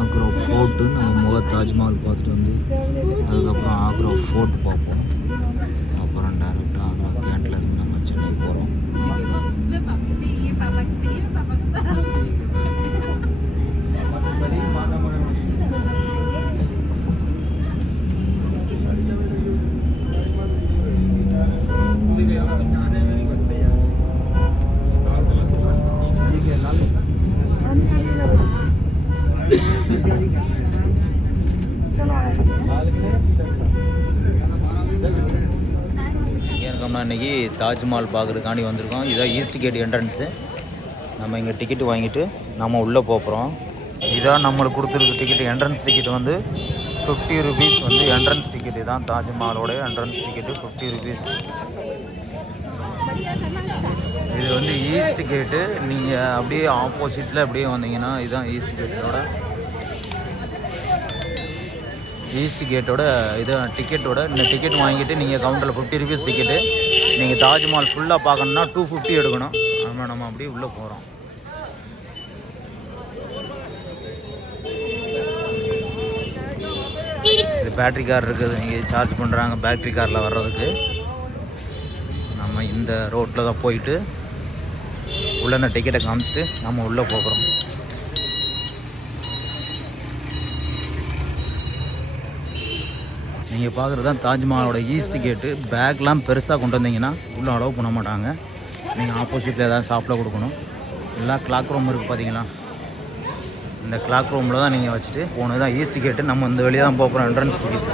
Agra fort நம்ம தாஜ்மஹால் பார்த்துட்டு வந்து அதுக்கப்புறம் ஆக்ரா ஃபோர்ட் பார்ப்போம். அப்புறம் டேரெக்டாக ஆக்ரா கேண்டில் இருந்து நம்ம சென்னை போகிறோம். இன்றைக்கி தாஜ்மஹால் பார்க்குறதுக்காண்டி வந்திருக்கோம். இதான் ஈஸ்ட் கேட் என்ட்ரன்ஸு. நம்ம இங்கே டிக்கெட்டு வாங்கிட்டு நம்ம உள்ளே போகிறோம். இதான் நம்மளுக்கு கொடுத்துருக்க டிக்கெட்டு. என்ட்ரன்ஸ் டிக்கெட்டு வந்து 50 ருபீஸ் வந்து என்ட்ரன்ஸ் டிக்கெட்டு. தான் தாஜ்மஹாலோட என்ட்ரன்ஸ் டிக்கெட்டு 50 ருபீஸ். இது வந்து ஈஸ்ட் கேட்டு. நீங்கள் அப்படியே ஆப்போசிட்டில் அப்படியே வந்தீங்கன்னா இதுதான் ஈஸ்ட் கேட்டோட இது டிக்கெட்டோட. இந்த டிக்கெட் வாங்கிட்டு நீங்கள் கவுண்டரில் 50 ருபீஸ் டிக்கெட்டு. நீங்கள் தாஜ்மஹால் ஃபுல்லாக பார்க்கணுன்னா 250 எடுக்கணும். ஆமாம், நம்ம அப்படியே உள்ளே போகிறோம். இது பேட்ரி கார் இருக்குது. நீங்கள் சார்ஜ் பண்ணுறாங்க பேட்ரி காரில் வர்றதுக்கு. நம்ம இந்த ரோட்டில் தான் போயிட்டு உள்ளே இந்த டிக்கெட்டை காமிச்சிட்டு நம்ம உள்ளே போகிறோம். நீங்கள் பார்க்குறது தான் தாஜ்மஹாலோட ஈஸ்ட் கேட்டு. பேக்லாம் பெருசாக கொண்டு வந்தீங்கன்னா உள்ளே அலோவ் பண்ண மாட்டாங்க. நீங்கள் ஆப்போசிட்டில் ஏதாவது ஷாப்பில் கொடுக்கணும். எல்லாம் கிளாக் ரூம் இருக்குது பார்த்தீங்களா. இந்த கிளாக் ரூமில் தான் நீங்கள் வச்சுட்டு போனது தான் ஈஸ்ட் கேட்டு. நம்ம இந்த வெளியே தான் போகிறோம். Entrance ticket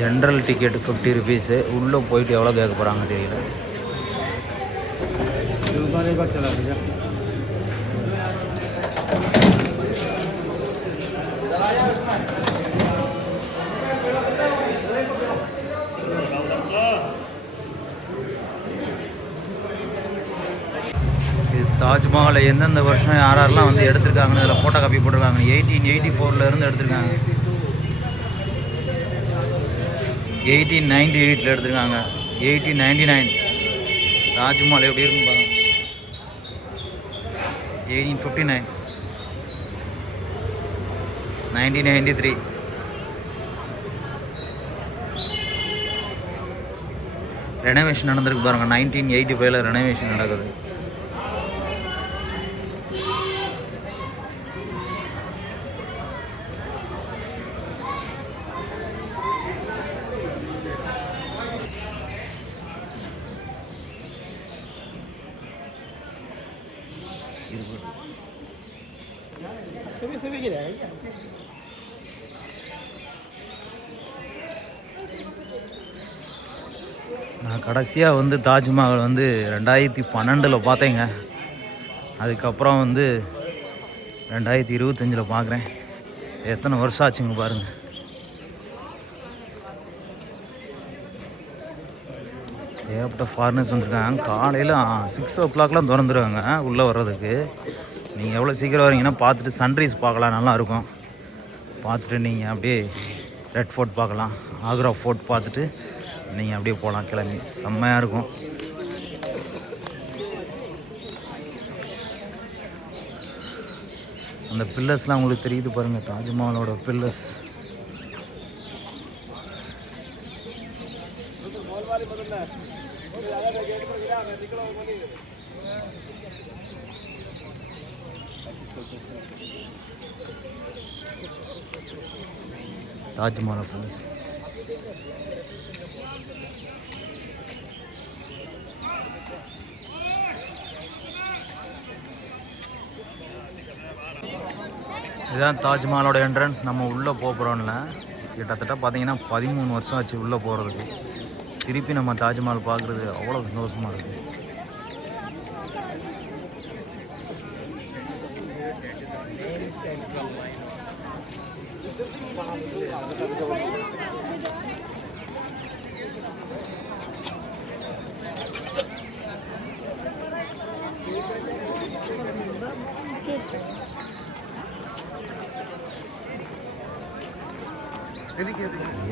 general ticket 50 rupees. உள்ளே போயிட்டு எவ்வளோ கேட்க போகிறாங்க தெரியல. இது தாஜ்மஹாலை எந்தெந்த வருஷம் யாரெல்லாம் வந்து எடுத்திருக்காங்கன்னு இதில் ஃபோட்டோ காப்பி போட்டிருக்காங்க. 1884 இருந்து எடுத்திருக்காங்க. 1898 எடுத்திருக்காங்க. 1899 தாஜ்மஹால் எப்படி இருக்குன்னு பாருங்க. 1859 1993 ரெனோவேஷன் நடந்திருக்கு பாருங்க. 1985 ரெனோவேஷன் நடக்குது. நான் கடைசியாக வந்து தாஜ்மஹால் வந்து 2012 பார்த்தேங்க. அதுக்கப்புறம் வந்து 2025 பார்க்குறேன். எத்தனை வருஷம் ஆச்சுங்க பாருங்கள். ஏகப்பட்ட ஃபாரினர்ஸ் வந்துருக்காங்க. காலையில் 6 o'clockலாம் திறந்துருவாங்க உள்ளே வர்றதுக்கு. நீங்கள் எவ்வளோ சீக்கிரம் வரீங்கன்னா பார்த்துட்டு சன்ரைஸ் பார்க்கலாம். நல்லாயிருக்கும். பார்த்துட்டு நீங்கள் அப்படியே ரெட் ஃபோர்ட் பார்க்கலாம். ஆக்ரா ஃபோர்ட் பார்த்துட்டு நீங்கள் அப்படியே போகலாம். கிளம்பி செம்மையாக இருக்கும். அந்த பில்லர்ஸ்லாம் உங்களுக்கு தெரியுது பாருங்கள். தாஜ்மஹாலோட பில்லர்ஸ். தாஜ்மஹால் பில்லர்ஸ். இதுதான் தாஜ்மஹாலோட என்ட்ரன்ஸ். நம்ம உள்ளே போகிறோம்ல கிட்டத்தட்ட பார்த்தீங்கன்னா 13 வருஷம் ஆச்சு உள்ளே போகிறதுக்கு. திருப்பி நம்ம தாஜ்மஹால் பார்க்குறது அவ்வளோ சந்தோஷமாக இருக்குது.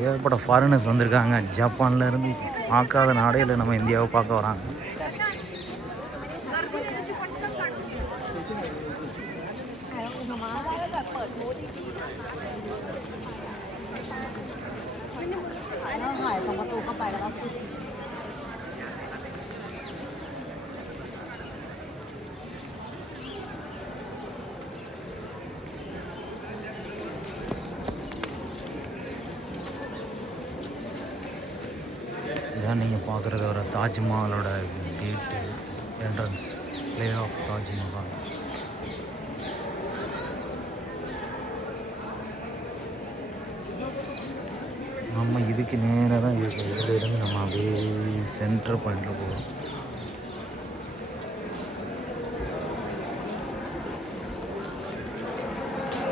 ஏகப்பட்ட ஃபாரினர்ஸ் வந்திருக்காங்க. ஜப்பான்ல இருந்து பார்க்காத நாடே இல்லை, நம்ம இந்தியாவை பார்க்க வராங்க. இதான் நீங்கள் பார்க்குறது ஒரு தாஜ்மஹாலோட கேட்டு என்ட்ரன்ஸ், லே ஆஃப் தாஜ்மஹால். நம்ம இதுக்கு நேராக தான் இருக்குது. இதில் இருந்து நம்ம அப்படியே சென்டர் பாயிண்டில் போகிறோம்.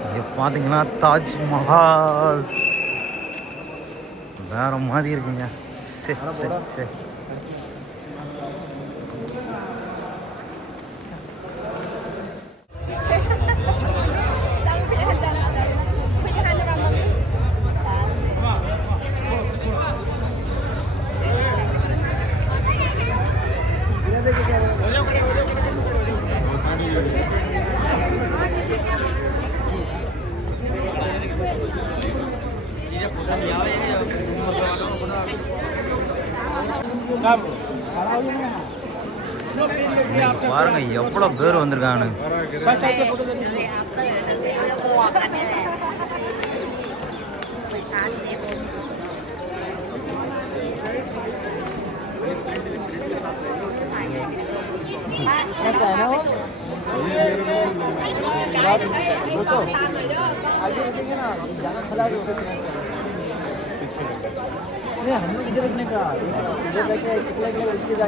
இங்கே பார்த்தீங்கன்னா தாஜ்மஹால் வேற மாதிரி இருக்குங்க. சரி சரி சரி. பாருங்க எவ்வளோ பேர் வந்திருக்காங்க. हम लोग इधर रखने का, इधर रखे इसके जाके वो किधर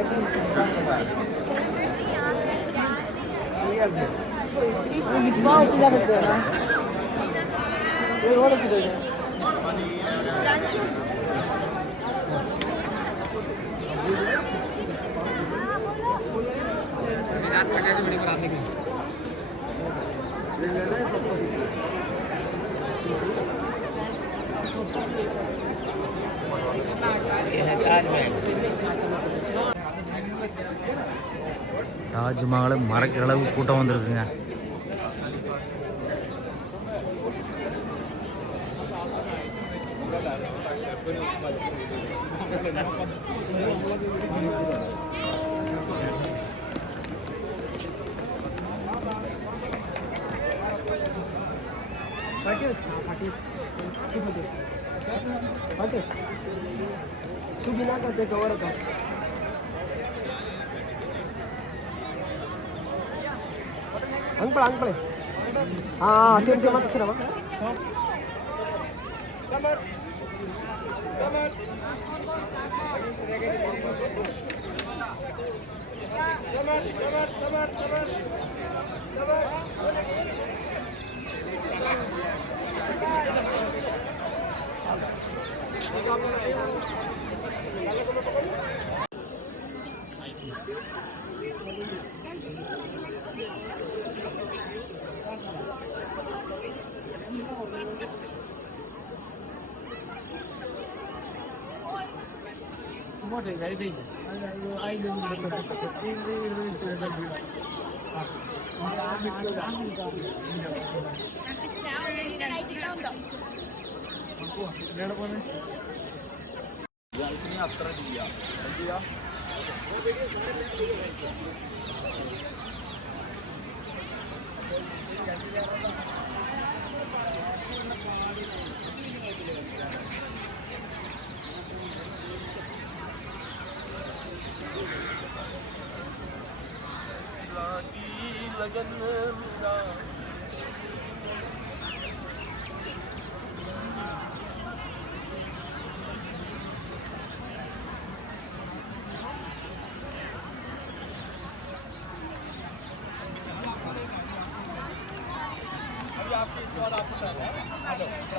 रखते हैं ना, ये रोड किधर है? தாஜ்மஹாலை மறக்கிற அளவுக்கு கூட்டம் வந்திருக்குங்க. तू बिना करते कवर का अंग पड़े हाँ सेम सेम मत सर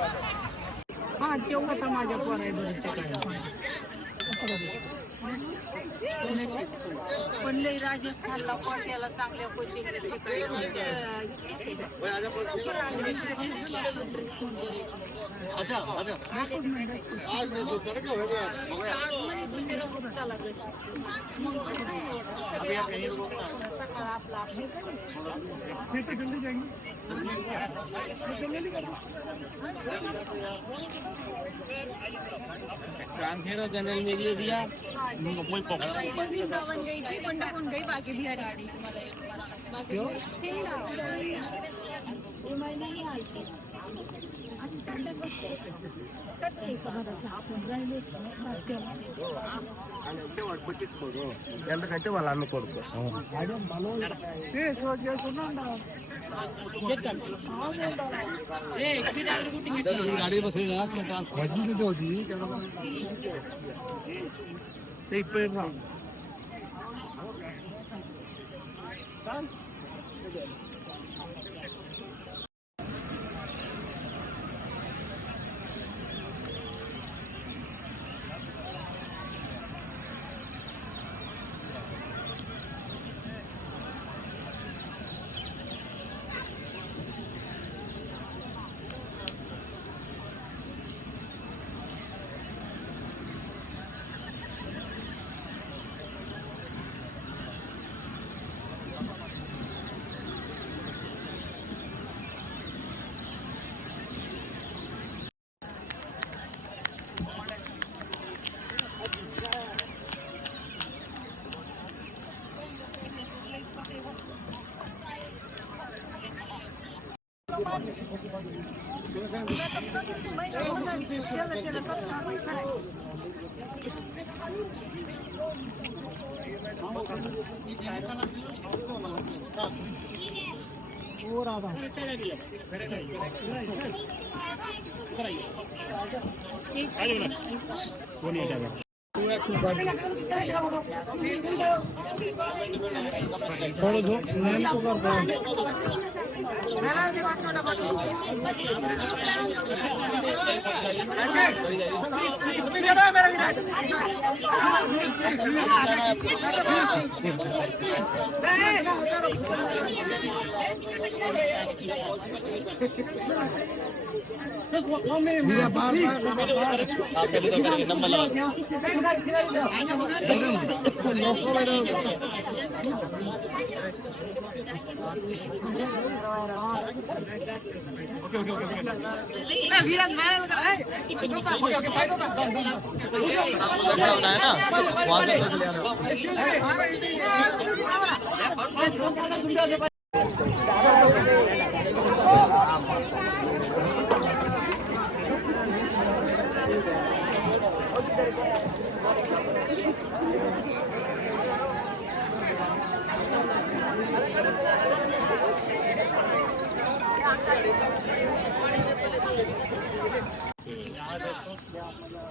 हा जेवढं तर माझ्या पोरायबरोबर पण लई राजस्थानला कोट्याला चांगल्या कोचिंगला जनरल में दिया गई बाकी बिहारी ಎಲ್ಲರಿಗಂటే వాళ్ళు అన్న కొడుకు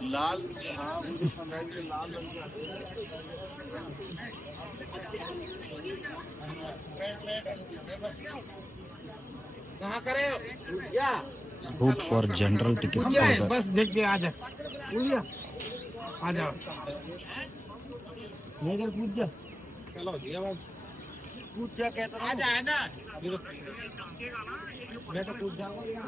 लाल कहाँ करे या बुक फॉर जनरल टिकट बस देख के आ जा आ जाओ नहीं कूद जा चलो कूद जा कहता आ जा ना मैं तो कूद जाऊंगा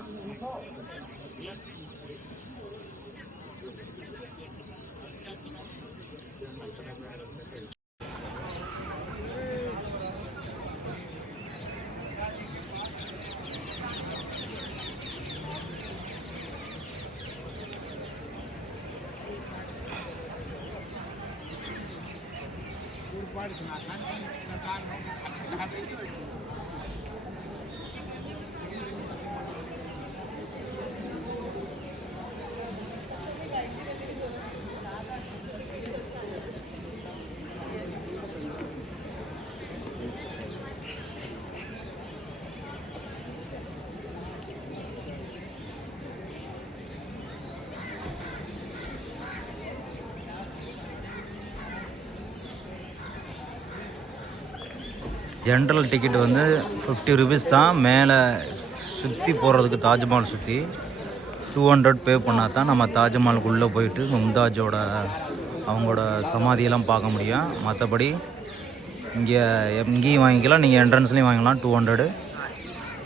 ஜென்ரல் டிக்கெட் வந்து 50 ருபீஸ் தான். மேலே சுற்றி போகிறதுக்கு தாஜ்மஹால் சுற்றி 200 பே பண்ணால் தான் நம்ம தாஜ்மஹாலுக்குள்ளே போயிட்டு மும்தாஜோட அவங்களோட சமாதியெல்லாம் பார்க்க முடியும். மற்றபடி இங்கேயும் வாங்கிக்கலாம், நீங்கள் என்ட்ரன்ஸ்லேயும் வாங்கிக்கலாம். 200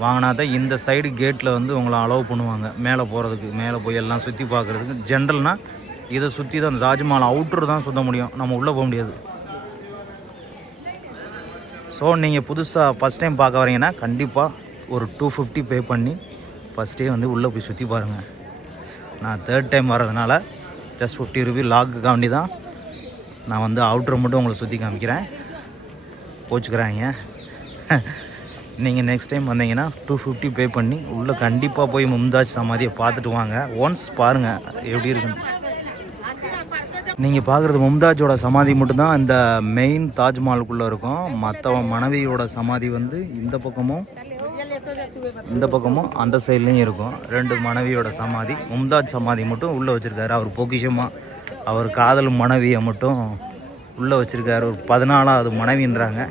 வாங்கினா தான் இந்த சைடு கேட்டில் வந்து உங்களை அலோவ் பண்ணுவாங்க மேலே போகிறதுக்கு, மேலே போய் எல்லாம் சுற்றி பார்க்குறதுக்கு. ஜென்ரல்னால் இதை சுற்றி தான் அந்த தாஜ்மஹால் அவுட்ரு தான் சுற்ற முடியும், நம்ம உள்ளே போக முடியாது. ஸோ நீங்கள் புதுசாக ஃபஸ்ட் டைம் பார்க்க வரீங்கன்னா கண்டிப்பாக ஒரு 250 பே பண்ணி ஃபஸ்ட்டே வந்து உள்ளே போய் சுற்றி பாருங்கள். நான் 3rd டைம் வர்றதுனால ஜஸ்ட் 50 ரூபி லாக்குக்காண்டி தான் நான் வந்து அவுட்ரு மட்டும் உங்களை சுற்றி காமிக்கிறேன். போச்சுக்கிறாங்க. நீங்கள் நெக்ஸ்ட் டைம் வந்தீங்கன்னா 250 பே பண்ணி உள்ளே கண்டிப்பாக போய் மும்தாஜ் சமாதியை பார்த்துட்டு வாங்க. ஒன்ஸ் பாருங்கள் எப்படி இருக்குன்னு. நீங்கள் பார்க்குறது மும்தாஜோட சமாதி மட்டும்தான் இந்த மெயின் தாஜ்மஹாலுக்குள்ளே இருக்கும். மற்ற மனைவியோட சமாதி வந்து இந்த பக்கமும் அந்த சைட்லேயும் இருக்கும். 2 மனைவியோட சமாதி. மும்தாஜ் சமாதி மட்டும் உள்ளே வச்சுருக்காரு. அவர் பொக்கிஷமாக அவர் காதல் மனைவியை மட்டும் உள்ளே வச்சுருக்காரு. ஒரு 14வது மனைவின்றாங்க.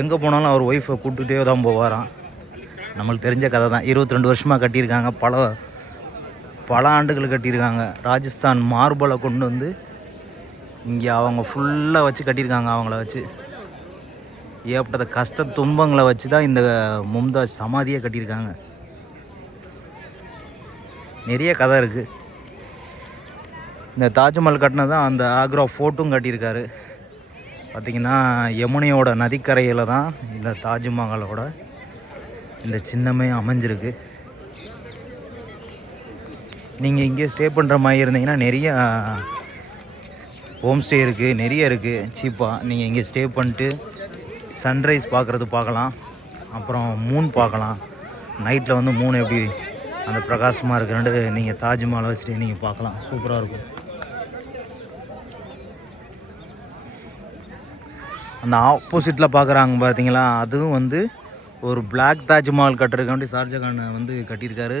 எங்கே போனாலும் அவர் ஒய்ஃபை கூப்பிட்டுட்டே தான் போவாராம். நம்மளுக்கு தெரிஞ்ச கதை தான். 22 வருஷமாக கட்டியிருக்காங்க. பல ஆண்டுகள் கட்டியிருக்காங்க. ராஜஸ்தான் மார்பலை கொண்டு வந்து இங்கே அவங்க ஃபுல்லாக வச்சு கட்டியிருக்காங்க. அவங்கள வச்சு ஏற்பட்ட கஷ்ட துன்பங்களை வச்சு தான் இந்த மும்தாஜ் சமாதியை கட்டியிருக்காங்க. நிறைய கதை இருக்குது. இந்த தாஜ்மஹால் கட்டினது தான் அந்த ஆக்ரா ஃபோர்ட்டும் கட்டியிருக்காரு. பார்த்திங்கன்னா யமுனையோட நதிக்கரையில் தான் இந்த தாஜ்மஹாலோட இந்த சின்னமே அமைஞ்சிருக்கு. நீங்கள் இங்கே ஸ்டே பண்ணுற மாதிரி இருந்தீங்கன்னா நிறைய ஹோம் ஸ்டே இருக்குது, நிறைய இருக்குது சீப்பாக. நீங்கள் இங்கே ஸ்டே பண்ணிட்டு சன்ரைஸ் பார்க்கலாம், அப்புறம் மூன் பார்க்கலாம். நைட்டில் வந்து மூன் எப்படி அந்த பிரகாசமாக இருக்கிறாண்டு நீங்கள் தாஜ்மஹாலை வச்சுட்டு நீங்கள் பார்க்கலாம். சூப்பராக இருக்கும். அந்த ஆப்போசிட்டில் பார்க்குறாங்க பார்த்தீங்களா, அதுவும் வந்து ஒரு பிளாக் தாஜ்மஹால் கட்டுறதுக்காண்டி ஷாஜகான் வந்து கட்டியிருக்காரு.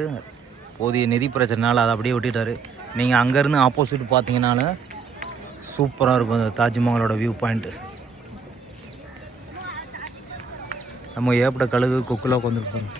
போதிய நிதி பிரச்சனைனால அதை அப்படியே விட்டுட்டார். நீங்கள் அங்கேருந்து ஆப்போசிட் பார்த்தீங்கன்னாலும் சூப்பராக இருக்கும் அந்த தாஜ்மஹாலோட வியூ பாயிண்ட்டு. நம்ம ஏற்பட்ட கழுகு கொக்குலாம் உட்காந்துருப்பாங்க.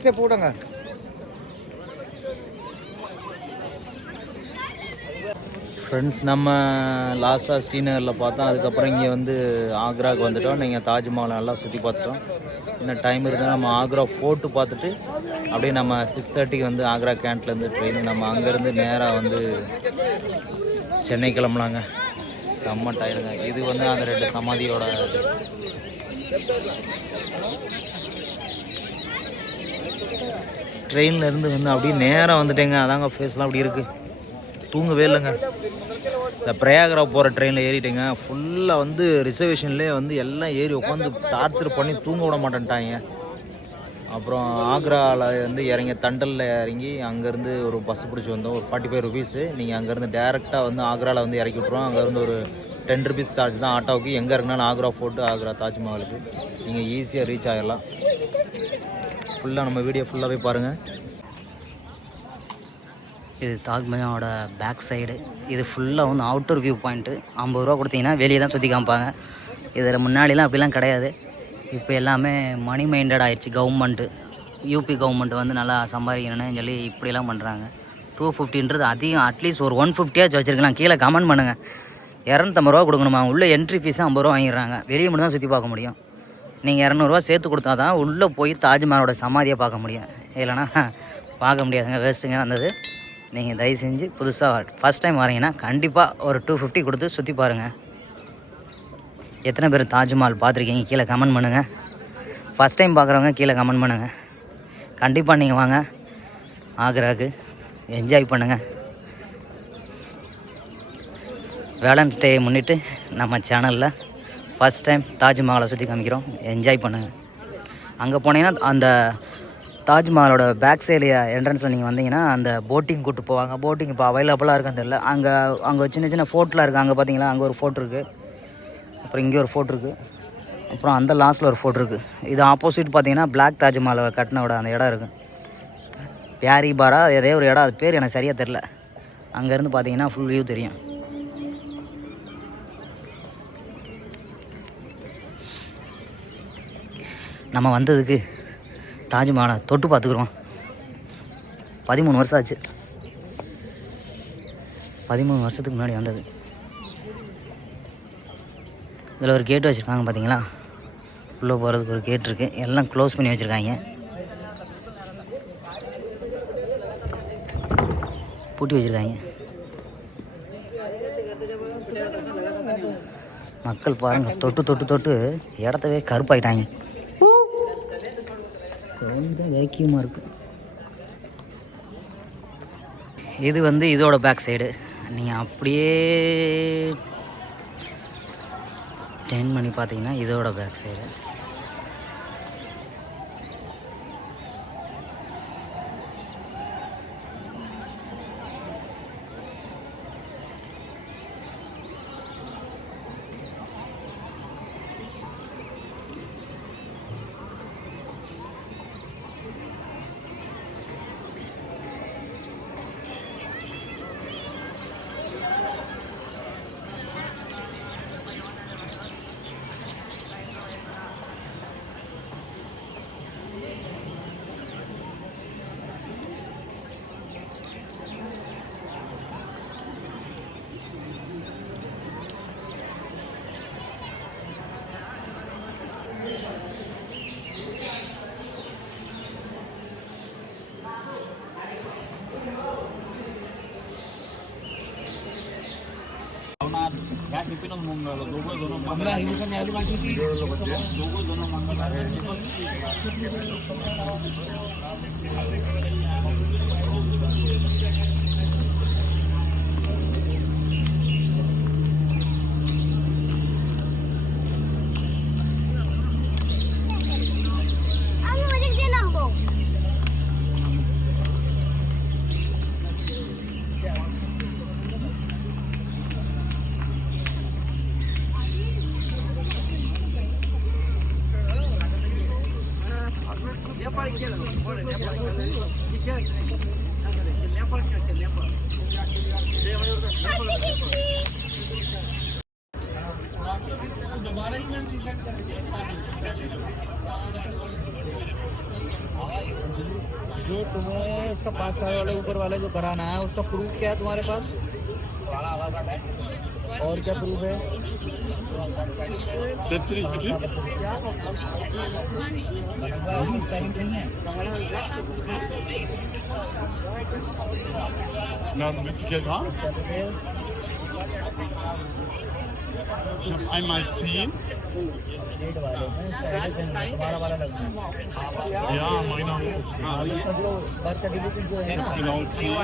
ஸ்டெப் போடுங்க. ஃப்ரெண்ட்ஸ், நம்ம லாஸ்ட்டாக ஸ்ரீநகரில் பார்த்தோம். அதுக்கப்புறம் இங்கே வந்து ஆக்ராவுக்கு வந்துட்டோம். நீங்கள் தாஜ்மஹால் நல்லா சுற்றி பார்த்துட்டோம். இன்னும் டைம் இருந்தால் நம்ம ஆக்ரா ஃபோர்ட்டு பார்த்துட்டு அப்படியே நம்ம 6:30க்கு வந்து ஆக்ரா கேண்ட்லேருந்து ட்ரெயின் நம்ம அங்கேருந்து நேராக வந்து சென்னை கிளம்பலாங்க. செம்ம டயருங்க. இது வந்து அந்த 2 சமாதியோட ட்ரெயினில் இருந்து வந்து அப்படியே நேராக வந்துட்டேங்க. அதாங்க ஃபேஸ்லாம் அப்படி இருக்குது. தூங்கவே இல்லைங்க. இந்த பிரயாகரா போகிற ட்ரெயினில் ஏறிட்டேங்க. ஃபுல்லாக வந்து ரிசர்வேஷன்லேயே வந்து எல்லாம் ஏறி உட்காந்து டார்ச்சர் பண்ணி தூங்க விட மாட்டேன்ட்டாங்க. அப்புறம் ஆக்ராவில் வந்து இறங்கி தண்டலில் இறங்கி அங்கேருந்து ஒரு பஸ் பிடிச்சி வந்தோம். ஒரு 45 ருபீஸு. நீங்கள் அங்கேருந்து டேரெக்டாக வந்து ஆக்ராவில் வந்து இறக்கி விட்ருவோம். அங்கேருந்து ஒரு 10 ருபீஸ் சார்ஜ் தான் ஆட்டோவுக்கு. எங்கே இருக்குனாலும் ஆக்ரா ஃபோர்ட்டு, ஆக்ரா தாஜ்மஹாலுக்கு நீங்கள் ஈஸியாக ரீச் ஆகிடலாம். ஃபுல்லாக நம்ம வீடியோ ஃபுல்லாகவே பாருங்கள். இது தாஜ்மஹாலோட பேக் சைடு. இது ஃபுல்லாக வந்து அவுட்டர் வியூ பாயிண்ட்டு. 50 ரூபா கொடுத்தீங்கன்னா வெளியே தான் சுற்றி காமிப்பாங்க. இதில் முன்னாடிலாம் அப்படிலாம் கிடையாது. இப்போ எல்லாமே மணி மைண்டட் ஆயிடுச்சு. கவர்மெண்ட்டு, யூபி கவர்மெண்ட் வந்து நல்லா சம்பாதிக்கணும்னு சொல்லி இப்படிலாம் பண்ணுறாங்க. 250ன்றது அதிகம். அட்லீஸ்ட் ஒரு 150 வச்சுருக்கலாம். கீழே கமெண்ட் பண்ணுங்கள். 250 ரூபா கொடுக்கணுமா? உள்ளே என்ட்ரி ஃபீஸு 50 ரூபா வாங்கிடுறாங்க. வெளியே மட்டும் தான் சுற்றி பார்க்க முடியும். நீங்கள் 200 ரூபா சேர்த்து கொடுத்தா தான் உள்ளே போய் தாஜ்மஹாலோட சமாதியை பார்க்க முடியும். இல்லைனா பார்க்க முடியாதுங்க. வேஸ்ட்டுங்க வந்தது. நீங்கள் தயவு செஞ்சு புதுசாக ஃபஸ்ட் டைம் வரீங்கன்னா கண்டிப்பாக ஒரு 250 கொடுத்து சுற்றி பாருங்கள். எத்தனை பேர் தாஜ்மஹால் பார்த்துருக்கீங்க கீழே கமெண்ட் பண்ணுங்கள். ஃபஸ்ட் டைம் பார்க்குறவங்க கீழே கமெண்ட் பண்ணுங்கள். கண்டிப்பாக நீங்கள் வாங்க ஆக்ராவுக்கு, என்ஜாய் பண்ணுங்கள். வேலன்ஸ் டே முன்னிட்டு நம்ம சேனலில் ஃபஸ்ட் டைம் தாஜ்மஹாலை சுற்றி காமிக்கிறோம். என்ஜாய் பண்ணுங்கள். அங்கே போனீங்கன்னா அந்த தாஜ்மஹாலோட பேக் சைடு என்ட்ரன்ஸில் நீங்கள் வந்தீங்கன்னா அந்த போட்டிங் கூப்பிட்டு போவாங்க. போட்டிங் இப்போ அவைலபிளாக இருக்குன்னு தெரியல. அங்கே சின்ன சின்ன ஃபோர்ட்லாம் இருக்குது. அங்கே பார்த்தீங்களா, அங்கே ஒரு ஃபோர்ட் இருக்குது. அப்புறம் இங்கே ஒரு ஃபோர்ட் இருக்குது. அப்புறம் அந்த லாஸ்ட்டில் ஒரு ஃபோர்ட் இருக்குது. இது ஆப்போசிட் பார்த்தீங்கன்னா பிளாக் தாஜ்மஹாலை கட்டினோட அந்த இடம் இருக்குது. பியாரி பாரா ஏதோ ஒரு இடம், அது பேர் எனக்கு சரியாக தெரில. அங்கேருந்து பார்த்தீங்கன்னா ஃபுல் வியூ தெரியும். நம்ம வந்ததுக்கு தாஜ்மஹாலை தொட்டு பார்த்துக்குறோம். 13 வருஷம் ஆச்சு. 13 வருஷத்துக்கு முன்னாடி வந்தது. இதில் ஒரு கேட் வச்சுருக்காங்க பார்த்தீங்களா, உள்ளே போகிறதுக்கு ஒரு கேட் இருக்குது. எல்லாம் க்ளோஸ் பண்ணி வச்சுருக்காங்க, பூட்டி வச்சுருக்காங்க. மக்கள் பாருங்கள், தொட்டு தொட்டு தொட்டு இடத்தவே கருப்பாயிட்டாங்க. சவுண்டு வேக்கியமாக இருக்குது. இது வந்து இதோட பேக் சைடு. நீங்கள் அப்படியே 10 மணி பார்த்தீங்கன்னா இதோட பேக் சைடு. जो तुम्हें उसका 5 साल वाले ऊपर वाले जो कराना है उसका प्रूफ क्या है तुम्हारे पास? और क्या प्रूफ है? Setz dich bitte. Na, willst du Geld haben? Ich habe einmal 10. Ja, meiner auch. Genau 10.